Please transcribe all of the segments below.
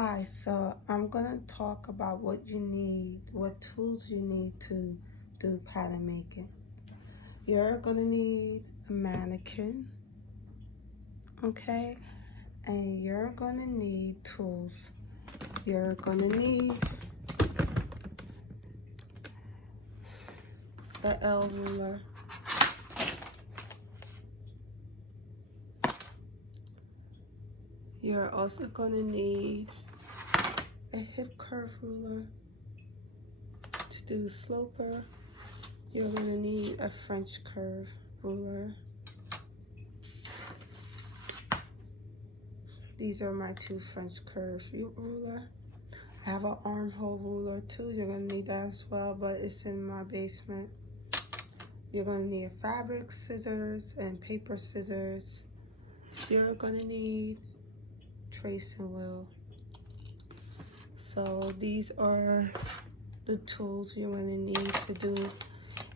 Hi, so I'm gonna talk about what you need, what tools you need to do pattern making. You're gonna need a mannequin, okay? And you're gonna need tools. You're gonna need the L ruler. You're also gonna need a hip curve ruler to do the sloper. You're gonna need a French curve ruler. These are my two French curve ruler. I have an armhole ruler too. You're gonna need that as well, but it's in my basement. You're gonna need fabric scissors and paper scissors. You're gonna need tracing wheel. So these are the tools you're gonna need to do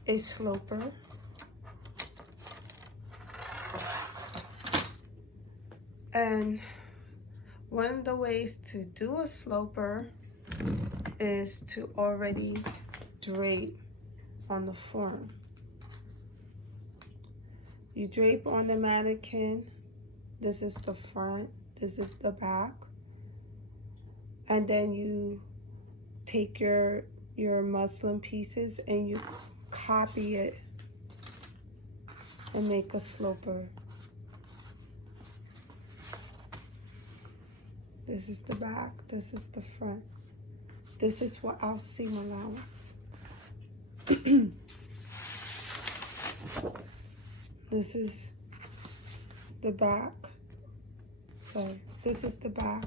a sloper. And one of the ways to do a sloper is to already drape on the form. You drape on the mannequin. This is the front, this is the back. And then you take your muslin pieces and you copy it and make a sloper. This is the back, this is the front. This is what our seam allowance. This is the back. Sorry, this is the back.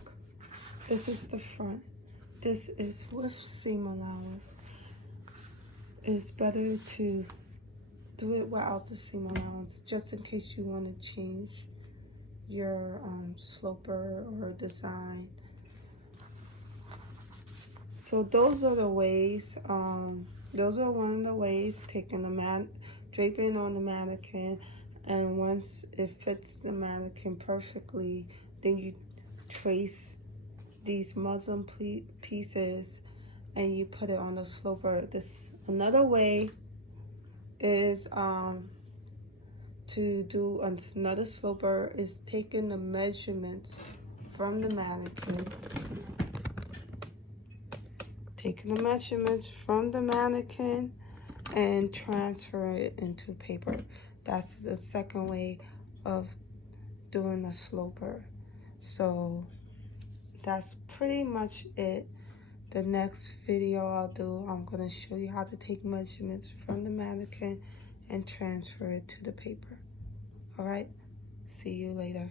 This is the front. This is with seam allowance. It's better to do it without the seam allowance, just in case you want to change your sloper or design. So those are the ways. Those are one of the ways, taking the draping on the mannequin, and once it fits the mannequin perfectly, then you trace these muslin pieces and you put it on the sloper. This another way is to do another sloper is taking the measurements from the mannequin. Taking the measurements from the mannequin and transfer it into paper. That's the second way of doing a sloper. So that's pretty much it. The next video I'll do, I'm gonna show you how to take measurements from the mannequin and transfer it to the paper. All right, see you later.